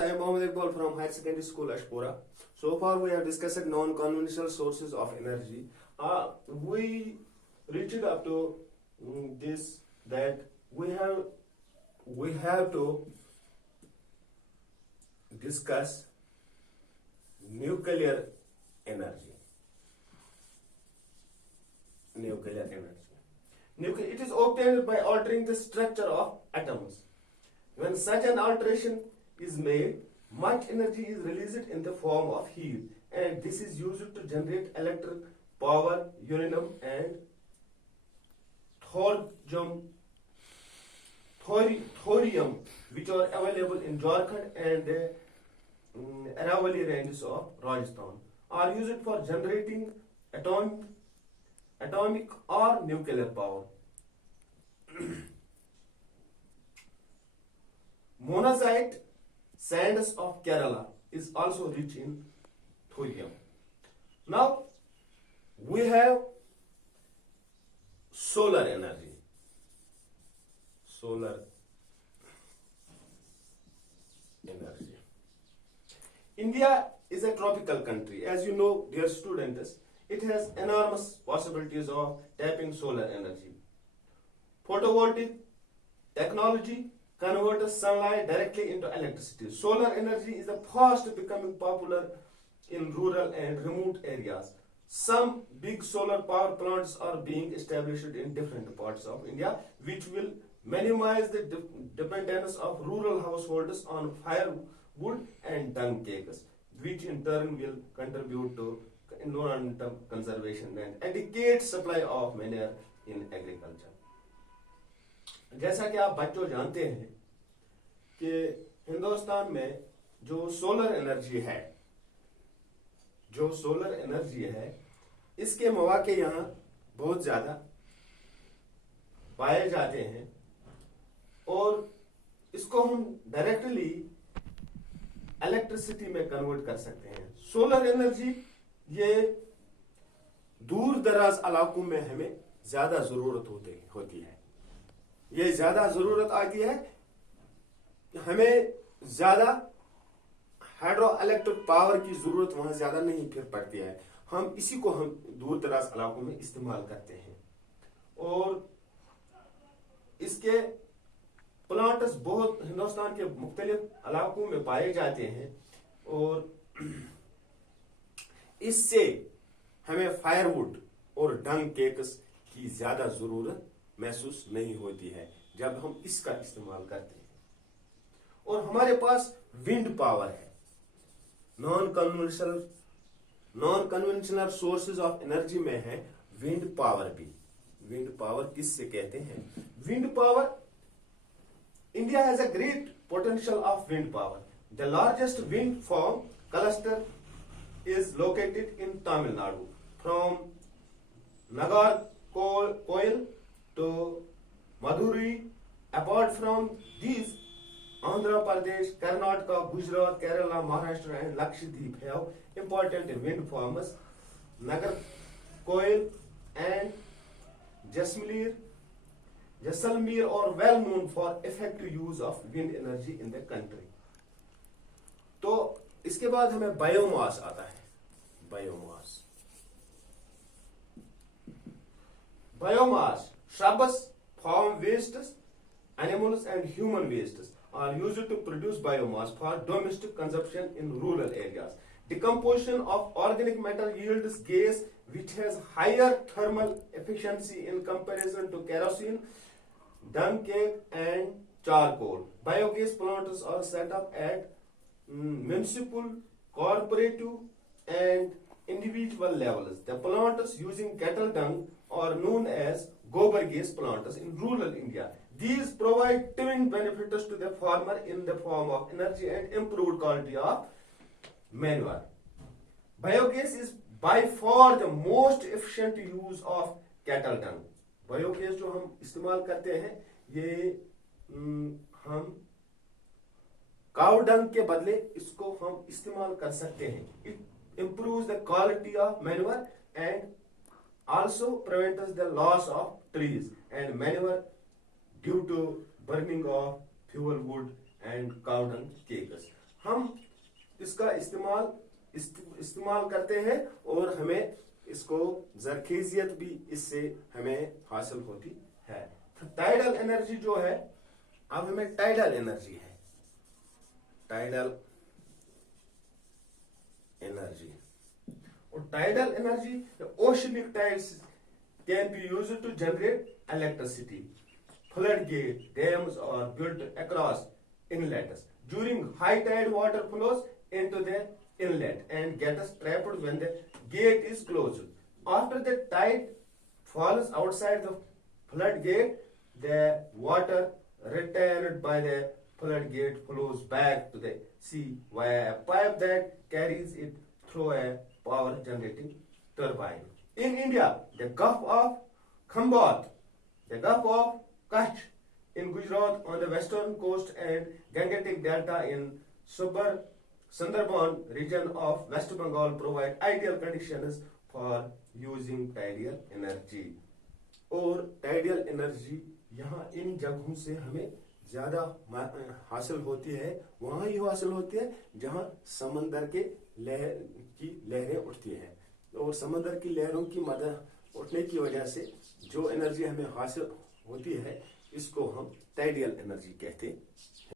I am Mohammed Iqbal from Higher Secondary School Ashpura. So far we have discussed non-conventional sources of energy. We reached up to this that we have to discuss nuclear energy. Nuclear energy. It is obtained by altering the structure of atoms. When such an alteration is made, much energy is released in the form of heat, and this is used to generate electric power. Uranium and thorium, which are available in Jharkhand and the Aravalli ranges of Rajasthan, are used for generating atomic or nuclear power. Monazite sands of Kerala is also rich in thorium. Now we have solar energy. Solar energy. India is a tropical country. As you know, dear students, it has enormous possibilities of tapping solar energy. Photovoltaic technology converts sunlight directly into electricity. Solar energy is fast becoming popular in rural and remote areas. Some big solar power plants are being established in different parts of India, which will minimize the dependence of rural households on firewood and dung cakes, which in turn will contribute to environmental conservation and adequate supply of manure in agriculture. जैसा कि आप बच्चों जानते हैं कि हिंदुस्तान में जो solar energy है इसके मौके यहाँ बहुत ज़्यादा पाए जाते हैं और इसको हम डायरेक्टली इलेक्ट्रिसिटी में कन्वर्ट कर सकते हैं. सोलर एनर्जी ये दूर दराज इलाकों में हमें ज़्यादा ज़रूरत होती है. ये ज़्यादा ज़रूरत आती है, हमें ज़्यादा हाइड्रो इलेक्ट्रिक पावर की ज़रूरत वहाँ ज़्यादा नहीं फिर पड़ती है. हम इसी को हम दूर दराज इलाकों में इस्तेमाल करते हैं और इसके प्लांट्स बहुत हिंदुस्तान के मुख्तलिफ इलाकों में पाए जाते हैं और इससे हमें फायरवुड और डंग केक्स की ज़्यादा ज़रूरत महसूस नहीं होती है जब हम इसका इस्तेमाल करते हैं. और हमारे पास विंड पावर है. Non conventional sources of energy में है विंड पावर भी. विंड पावर किससे कहते हैं? Wind power, India has a great potential of wind power. The largest wind farm cluster is located in Tamil Nadu, from Nagarcoil to Madurai. Apart from these, Andhra Pradesh, Karnataka, Gujarat, Kerala, Maharashtra and Lakshadweep have important wind farms. Nagarcoil and Jaisalmer are well known for effective use of wind energy in the country. तो इसके बाद हमें biomass आता है. Biomass shrubs, farm wastes, animals and human wastes are used to produce biomass for domestic consumption in rural areas. Decomposition of organic matter yields gas which has higher thermal efficiency in comparison to kerosene, dung cake and charcoal. Biogas plants are set up at municipal, corporative and individual levels. The plants using cattle dung are known as gobar gas plants in rural India. These provide twin benefits to the farmer in the form of energy and improved quality of manure. Biogas is by far the most efficient use of cattle dung. Biogas जो हम इस्तेमाल करते हैं ये हम cow dung के बदले इसको हम इस्तेमाल कर सकते हैं. It improves the quality of manure and also prevents the loss of trees and manure due to burning of fuel wood and cow dung cakes. हम इसका इस्तेमाल करते हैं और हमें इसको जरखेजियत भी इससे हमें हासिल होती है। टाइडल एनर्जी जो है, अब हमें टाइडल एनर्जी है, टाइडल एनर्जी और tidal energy oceanic tides can be used to generate electricity. Floodgate dams are built across inlets. During high tide, water flows into the inlet and gets trapped when the gate is closed. After the tide falls outside the floodgate, the water returned by the floodgate flows back to the sea via a pipe that carries it through a power generating turbine. In India, the Gulf of Khambat, the Gulf of Kutch in Gujarat on the western coast and Gangetic Delta in Sundarban region of West Bengal provide ideal conditions for using tidal energy. और tidal energy यहाँ इन जगहों से हमें ज्यादा हासिल होती है, वहां ही हासिल होती है जहां समंदर के लहरें उठती हैं, और समंदर की लहरों की मदद उठने की वजह से जो एनर्जी हमें हासिल होती है इसको हम टाइडल एनर्जी कहते हैं।